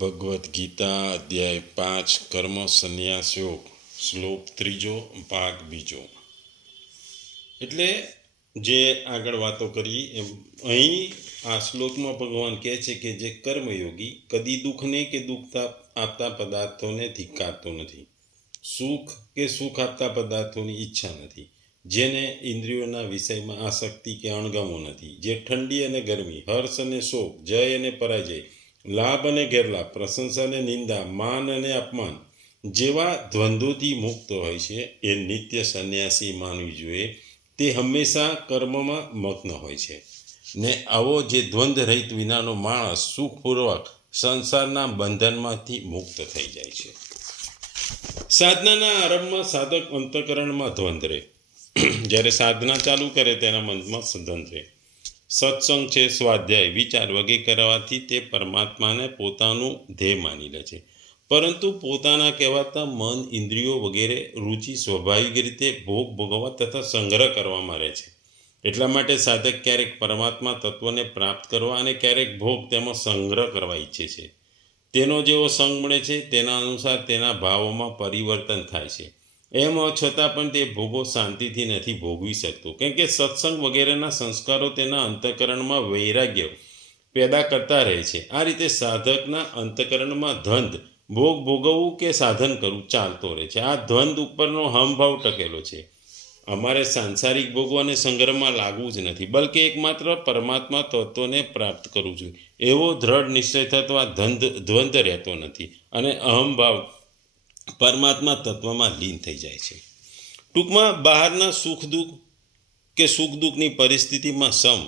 ભગવદ્ ગીતા અધ્યાય 5 કર્મ સંન્યાસ યોગ શ્લોક 3 ભાગ 2। એટલે જે આગળ વાતો કરી એમ અહીં આ શ્લોકમાં ભગવાન કહે છે કે જે કર્મયોગી કદી દુઃખને કે દુઃખ આપતા પદાર્થોને ધિક્કારતો નથી, સુખ કે સુખ આપતા પદાર્થોની ઈચ્છા નથી, જેને ઇન્દ્રિયોના વિષયમાં આસક્તિ કે અણગમો નથી, જે ઠંડી અને ગરમી, હર્ષ અને શોક, જય અને પરાજય, લાભ અને ગેરલાભ, પ્રશંસા અને નિંદા, માન અને અપમાન જેવા દ્વંદ્વોથી મુક્ત હોય છે, એ નિત્ય સંન્યાસી માનવી જોઈએ। તે હંમેશા કર્મમાં મગ્ન હોય છે ને આવો જે દ્વંદ્વ રહિત વિનાનો માણસ સુખપૂર્વક સંસારના બંધનમાંથી મુક્ત થઈ જાય છે। સાધનાના આરંભમાં સાધક અંતઃકરણમાં દ્વંદ્વ રહે, જ્યારે સાધના ચાલુ કરે તેના મનમાં દ્વંદ્વ રહે। સત્સંગ છે, સ્વાધ્યાય, વિચાર વગેરે કરવાથી તે પરમાત્માને પોતાનું ધ્યેય માની લે છે, પરંતુ પોતાના કહેવાતા મન, ઇન્દ્રિયો વગેરે રુચિ સ્વાભાવિક રીતે ભોગ ભોગવવા તથા સંગ્રહ કરવામાં રહે છે। એટલા માટે સાધક ક્યારેક પરમાત્મા તત્વને પ્રાપ્ત કરવા અને ક્યારેક ભોગ તેમાં સંગ્રહ કરવા ઈચ્છે છે। તેનો જેવો સંગ મળે છે તેના અનુસાર તેના ભાવોમાં પરિવર્તન થાય છે। એમ છતાં પણ તે ભોગો શાંતિથી નથી ભોગવી શકતો, કેમ કે સત્સંગ વગેરેના સંસ્કારો તેના અંતઃકરણમાં વૈરાગ્ય પેદા કરતા રહે છે। આ રીતે સાધકના અંતઃકરણમાં દ્વંદ્વ, ભોગ ભોગવવું કે સાધન કરવું ચાલતો રહે છે। આ દ્વંદ્વ ઉપરનો હમભાવ ટકેલો છે। અમારે સાંસારિક ભોગો અને સંગ્રહમાં લાગવું જ નથી, બલકે એકમાત્ર પરમાત્મા તત્વને પ્રાપ્ત કરવું જોઈએ, એવો દ્રઢ નિશ્ચય થતો આ દ્વંદ્વ રહેતો નથી અને અહમભાવ પરમાત્મા તત્વમાં લીન થઈ જાય છે। ટૂંકમાં બહારના સુખ દુઃખ કે સુખ દુઃખની પરિસ્થિતિમાં સમ,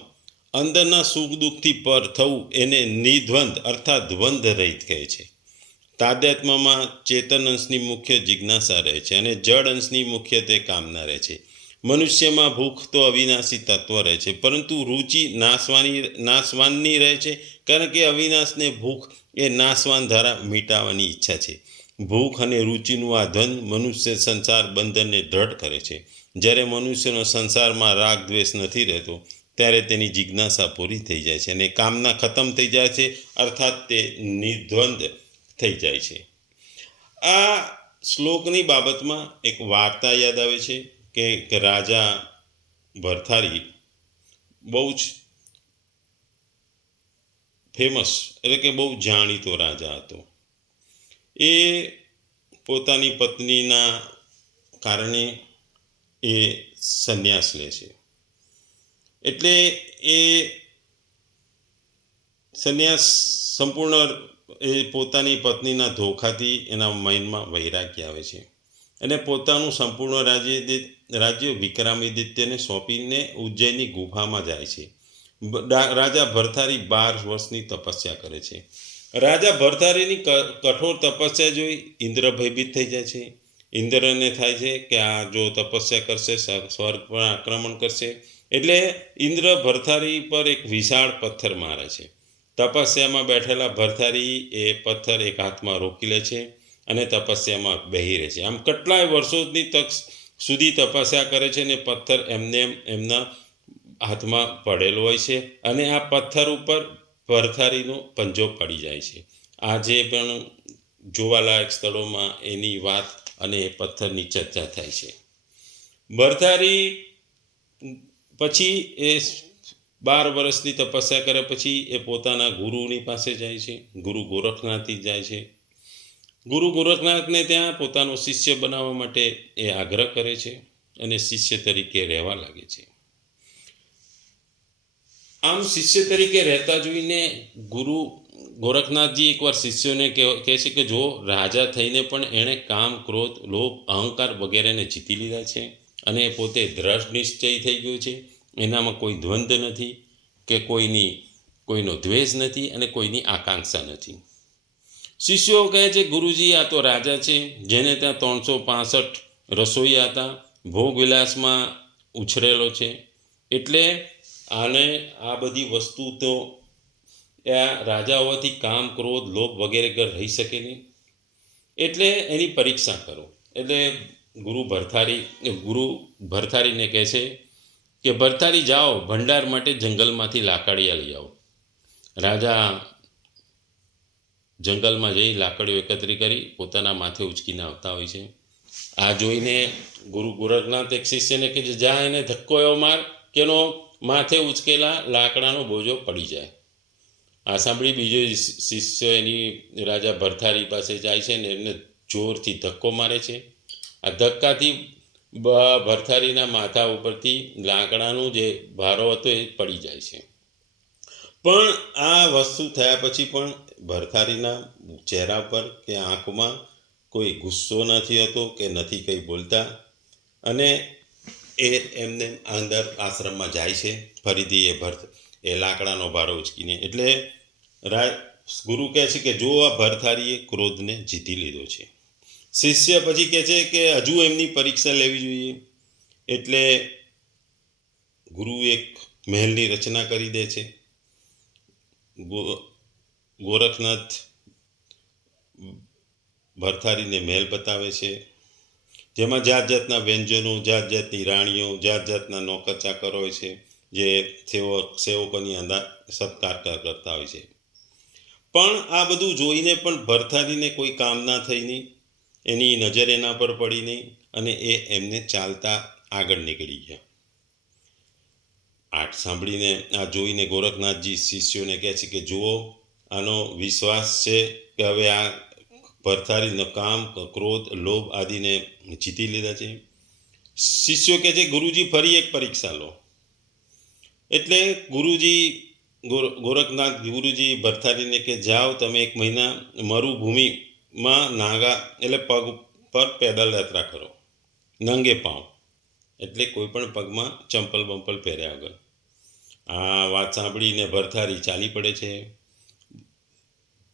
અંદરના સુખ દુઃખથી પર થવું એને નિદ્વંદ અર્થાત દ્વંદ્વ રહિત કહે છે। તાદાત્મ્યમાં ચેતન અંશની મુખ્ય જિજ્ઞાસા રહે છે અને જડ અંશની મુખ્યત્વે કામના રહે છે। મનુષ્યમાં ભૂખ તો અવિનાશી તત્વ રહે છે, પરંતુ રુચિ નાશવાનની રહે છે, કારણ કે અવિનાશને ભૂખ એ નાશવાન દ્વારા મિટાવવાની ઈચ્છા છે। ભૂખ અને રુચિનું આ દ્વંદ્વ મનુષ્ય સંસાર બંધનને દ્રઢ કરે છે। જ્યારે મનુષ્યનો સંસારમાં રાગ દ્વેષ નથી રહેતો ત્યારે તેની જિજ્ઞાસા પૂરી થઈ જાય છે અને કામના ખતમ થઈ જાય છે, અર્થાત તે નિર્દ્વંદ થઈ જાય છે। આ શ્લોકની બાબતમાં એક વાર્તા યાદ આવે છે કે રાજા ભરથારી બહુ જ ફેમસ એટલે કે બહુ જાણીતો રાજા હતો। એ પોતાની પત્નીના કારણે એ સંન્યાસ લે છે। એટલે એ સંન્યાસ સંપૂર્ણ એ પોતાની પત્નીના ધોખાથી એના માઇન્ડમાં વૈરાગ્ય આવે છે અને પોતાનું સંપૂર્ણ રાજ્ય વિક્રમાદિત્યને સોંપીને ઉજ્જૈનની ગુફામાં જાય છે। રાજા ભરથારી 12 વર્ષની તપસ્યા કરે છે। રાજા ભરથારીની કઠોર તપસ્યા જોઈ ઇન્દ્ર ભયભીત થઈ જાય છે। ઇન્દ્રને થાય છે કે આ જો તપસ્યા કરશે સ્વર્ગ પર આક્રમણ કરશે, એટલે ઇન્દ્ર ભરથારી પર એક વિશાળ પથ્થર મારે છે। તપસ્યામાં બેઠેલા ભરથારી એ પથ્થર એક હાથમાં રોકી લે છે અને તપસ્યામાં બેહી રહે છે। આમ કેટલાય વર્ષોની સુધી તપસ્યા કરે છે અને પથ્થર એમના હાથમાં પડેલો હોય છે અને આ પથ્થર ઉપર ભરથારીનો પંજો પડી જાય છે। આજે પણ જોવાલાયક સ્થળોમાં એની વાત અને એ પથ્થરની ચર્ચા થાય છે। ભરથારી પછી એ 12 વર્ષની તપસ્યા કર્યા પછી એ પોતાના ગુરુની પાસે જાય છે, ગુરુ ગોરખનાથથી જાય છે। ગુરુ ગોરખનાથને ત્યાં પોતાનો શિષ્ય બનાવવા માટે એ આગ્રહ કરે છે અને શિષ્ય તરીકે રહેવા લાગે છે। આમ શિષ્ય તરીકે રહેતા જોઈને ગુરુ ગોરખનાથજી એકવાર શિષ્યોને કહે છે કે જો રાજા થઈને પણ એણે કામ, ક્રોધ, લોભ, અહંકાર વગેરેને જીતી લીધા છે અને પોતે દ્રઢ નિશ્ચય થઈ ગયો છે, એનામાં કોઈ દ્વંદ્વ નથી કે કોઈનો દ્વેષ નથી અને કોઈની આકાંક્ષા નથી। શિષ્યો કહે છે ગુરુજી આ તો રાજા છે જેને ત્યાં 365 રસોઈયા હતા, ભોગવિલાસમાં ઉછરેલો છે, એટલે આને આ બધી વસ્તુ તો આ રાજા હોવાથી કામ, ક્રોધ, લોભ વગેરે રહી શકે નહીં, એટલે એની પરીક્ષા કરો। એટલે ગુરુ ભરથારીને કહે છે કે ભરથારી જાઓ, ભંડાર માટે જંગલમાંથી લાકડિયા લઈ આવો। રાજા જંગલમાં જઈ લાકડીઓ એકત્રિત કરી પોતાના માથે ઉચકીને આવતા હોય છે. આ જોઈને ગુરુ ગોરખનાથ એક શિષ્યને કે જા એને ધક્કો એવો માર કે એનો માથે ઉચકેલા લાકડાનો બોજો પડી જાય. આ સાંભળી બીજો શિષ્ય એની રાજા ભરથારી પાસે જાય છે ને એમને જોરથી ધક્કો મારે છે. આ ધક્કાથી ભરથારીના માથા ઉપરથી લાકડાનો જે ભારો હતો એ પડી જાય છે. પણ આ વસ્તુ થયા પછી પણ ભરથારીના ચહેરા પર કે આંખમાં કોઈ ગુસ્સો નથી હતો કે નથી કંઈ બોલતા, અને એ એમને અંદર આશ્રમમાં જાય છે ફરીથી એ લાકડાનો ભારો ઉચકીને. એટલે ગુરુ કહે છે કે જો આ ભરથારીએ ક્રોધને જીતી લીધો છે. શિષ્ય પછી કહે છે કે હજુ એમની પરીક્ષા લેવી જોઈએ. એટલે ગુરુ એક મહેલની રચના કરી દે છે. ગોરખનાથ ભરથારીને મહેલ બતાવે છે, જેમાં જાત જાતના વ્યંજનો, જાત જાતની રાણીઓ, જાત જાતના નોકર ચાકર હોય છે, જે સેવકોની અંદર સત્કાર કરતા હોય છે. પણ આ બધું જોઈને પણ ભરથારીને કોઈ કામ ના થઈ નહીં, એની નજર એના પર પડી નહીં, અને એ એમને ચાલતા આગળ નીકળી ગયા. આ સાંભળીને, આ જોઈને ગોરખનાથજી શિષ્યોને કહે છે કે જુઓ, આનો વિશ્વાસ છે કે હવે આ ભરથારીનો કામ, ક્રોધ, લોભ આદિને જીતી લીધા છે. શિષ્યો કહે છે ગુરુજી ફરી એક પરીક્ષા લો. એટલે ગોરખનાથ ગુરુજી ભરથારીને કે જાઓ તમે 1 મહિના મરુભૂમિમાં નાગા એટલે પગ પર પેદલ યાત્રા કરો, નંગે પાંવ, એટલે કોઈ પણ પગમાં ચંપલ બંપલ પહેર્યા વગર. આ વાત સાંભળીને ભરથારી ચાલી પડે છે.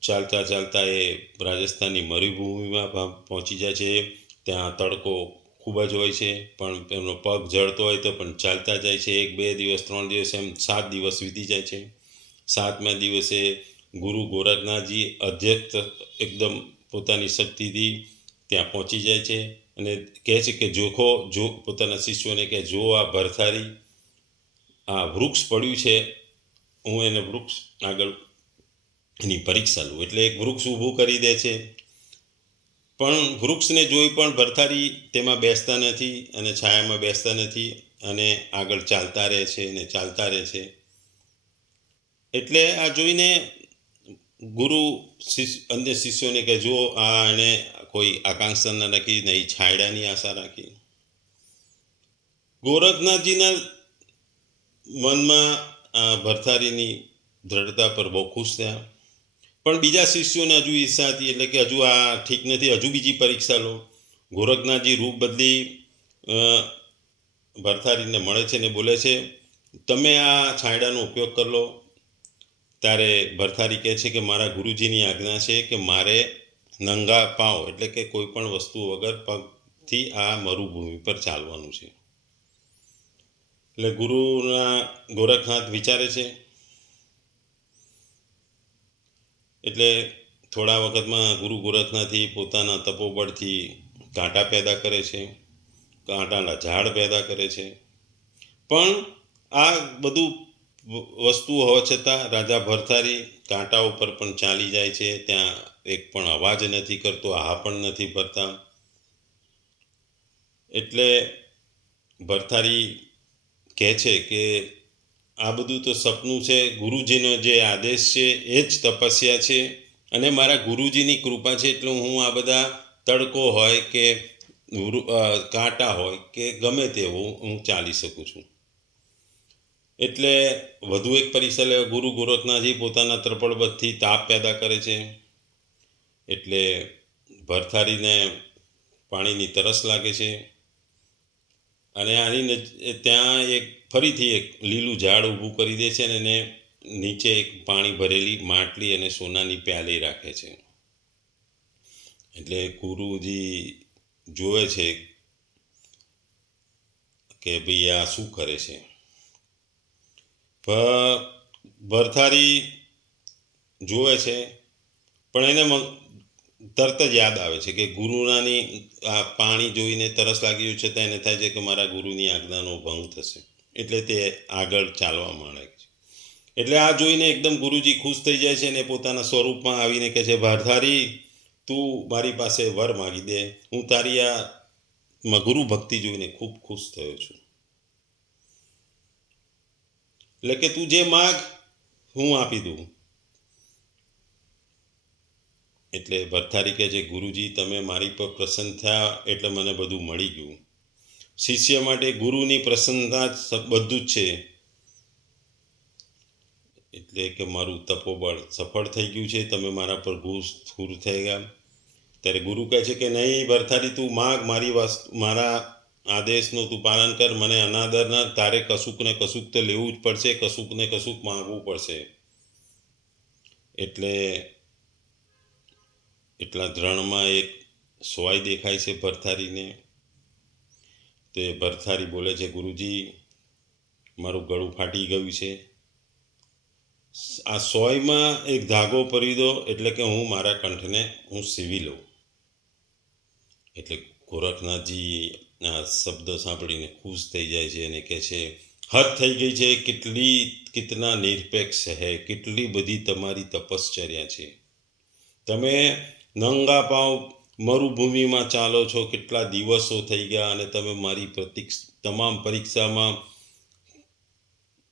ચાલતા ચાલતા એ રાજસ્થાનની મરુભૂમિમાં પહોંચી જાય છે. ત્યાં તડકો ખૂબ જ હોય છે, પણ એમનો પગ જળતો હોય તો પણ ચાલતા જાય છે. 1 2 દિવસ 3 દિવસ એમ 7 દિવસ વીતી જાય છે. 7મા દિવસે ગુરુ ગોરખનાથજી અધ્યક્ષ એકદમ પોતાની શક્તિથી ત્યાં પહોંચી જાય છે અને કહે છે કે જો પોતાના શિષ્યોને કે જો આ ભરથારી આ વૃક્ષ પડ્યું છે, હું એને વૃક્ષ આગળ એની પરીક્ષા લઉં. એટલે એક વૃક્ષ ઊભું કરી દે છે. પણ વૃક્ષને જોઈ પણ ભરથારી તેમાં બેસતા નથી અને છાયામાં બેસતા નથી, અને આગળ ચાલતા રહે છે અને ચાલતા રહે છે. એટલે આ જોઈને ગુરુ અન્ય શિષ્યોને કે જો આ એણે કોઈ આકાંક્ષા ન રાખી, નહીં છાયડાની આશા રાખી. ગોરખનાથજીના મનમાં આ ભરથારીની દ્રઢતા પર બહુ ખુશ થયા. પણ બીજા શિષ્યોને હજુ ઈચ્છા હતી, એટલે કે હજુ આ ઠીક નથી, હજુ બીજી પરીક્ષા લો. ગોરખનાથજી રૂપ બદલી ભરથારીને મળે છે ને બોલે છે તમે આ છાંયડાનો ઉપયોગ કરી લો. ત્યારે ભરથારી કહે છે કે મારા ગુરુજીની આજ્ઞા છે કે મારે નંગા પાવ એટલે કે કોઈ પણ વસ્તુ વગર પગથી આ મરુભૂમિ પર ચાલવાનું છે. એટલે ગોરખનાથ વિચારે છે. એટલે થોડા વખતમાં ગુરુ ગોરખનાથજી પોતાના તપોબળથી કાંટા પેદા કરે છે, કાંટાના ઝાડ પેદા કરે છે. પણ આ બધું વસ્તુ હોવા છતાં રાજા ભરથારી કાંટા ઉપર પણ ચાલી જાય છે. ત્યાં એક પણ અવાજ નથી કરતો, હા પણ નથી ભરતા. એટલે ભરથારી કહે છે કે આ બધું તો સપનું છે, ગુરુજીનો જે આદેશ છે એ જ તપસ્યા છે, અને મારા ગુરુજીની કૃપા છે એટલે હું આ બધા તડકો હોય કે કાંટા હોય કે ગમે તેવું હું ચાલી શકું છું. એટલે વધુ એક પરીક્ષા લેવા ગુરુ ગોરખનાથજી પોતાના ત્રપળબળથી તાપ પેદા કરે છે. એટલે ભરથારીને પાણીની તરસ લાગે છે, અને ત્યાં ફરીથી એક લીલું ઝાડ ઊભું કરી દે છે, અને એને નીચે એક પાણી ભરેલી માટલી અને સોનાની પ્યાલી રાખે છે. એટલે ગુરુજી જોવે છે કે ભાઈ આ શું કરે છે. ભરથારી જોવે છે, પણ એને તરત જ યાદ આવે છે કે ગુરુનાની આ પાણી જોઈને તરસ લાગી છે, તો એને થાય છે કે મારા ગુરુની આજ્ઞાનો ભંગ થશે. એટલે તે આગળ ચાલવા માંડે છે. એટલે આ જોઈને એકદમ ગુરુજી ખુશ થઈ જાય છે અને પોતાના સ્વરૂપમાં આવીને કહે છે, ભારધારી તું મારી પાસે વર માગી દે, હું તારી આ ગુરુ ભક્તિ જોઈને ખૂબ ખુશ થયો છું. એટલે કે તું જે માગ હું આપી દઉં. એટલે ભરથારી કહે છે, ગુરુજી તમે મારી પર પ્રસન્ન થયા એટલે મને બધું મળી ગયું. શિષ્ય માટે ગુરુની પ્રસન્નતા જ બધું જ છે. એટલે કે મારું તપોબળ સફળ થઈ ગયું છે, તમે મારા પર સ્થૂર થઈ ગયા. ત્યારે ગુરુ કહે છે કે નહીં ભરથારી, તું માગ, મારા આદેશનું તું પાલન કર, મને અનાદર ન, તારે કશુંક ને કશુંક તો લેવું જ પડશે, કશુંક ને કશુંક માંગવું પડશે. એટલે એટલા દ્રણમાં એક સોય દેખાય છે ભરથારીને. તે ભરથારી બોલે છે, ગુરુજી મારું ગળું ફાટી ગયું છે, આ સોયમાં એક ધાગો પરી દો એટલે કે હું મારા કંઠને હું સીવી લઉં. એટલે ગોરખનાથજી આ શબ્દ સાંભળીને ખુશ થઈ જાય છે અને કહે છે, હદ થઈ ગઈ છે, કિતના નિરપેક્ષ હૈ, કેટલી બધી તમારી તપશ્ચર્યા છે. તમે નંગા પાવ મરુભૂમિમાં ચાલો છો, કેટલા દિવસો થઈ ગયા અને તમે મારી તમામ પરીક્ષામાં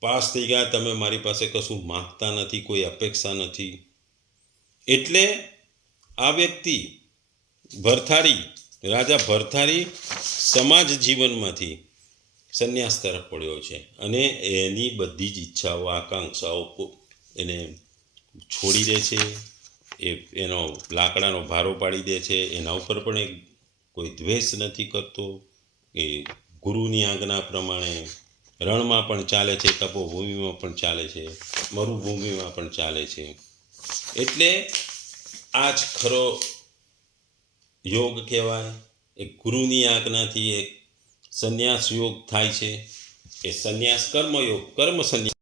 પાસ થઈ ગયા, તમે મારી પાસે કશું માંગતા નથી, કોઈ અપેક્ષા નથી. એટલે આ વ્યક્તિ ભરથારી, રાજા ભરથારી સમાજ જીવનમાંથી સંન્યાસ તરફ પડ્યો છે અને એની બધી જ ઈચ્છાઓ, આકાંક્ષાઓ એને છોડી દે છે. એનો લાકડાનો ભારો પાડી દે છે, એના ઉપર પણ કોઈ દ્વેષ નથી કરતો. એ ગુરુની આજ્ઞા પ્રમાણે રણમાં પણ ચાલે છે, તપોભૂમિમાં પણ ચાલે છે, મરુભૂમિમાં પણ ચાલે છે. એટલે આ જ ખરો યોગ કહેવાય. એક ગુરુની આજ્ઞાથી એક સંન્યાસ યોગ થાય છે. એ સંન્યાસ કર્મયોગ, કર્મ સંન્યાસ.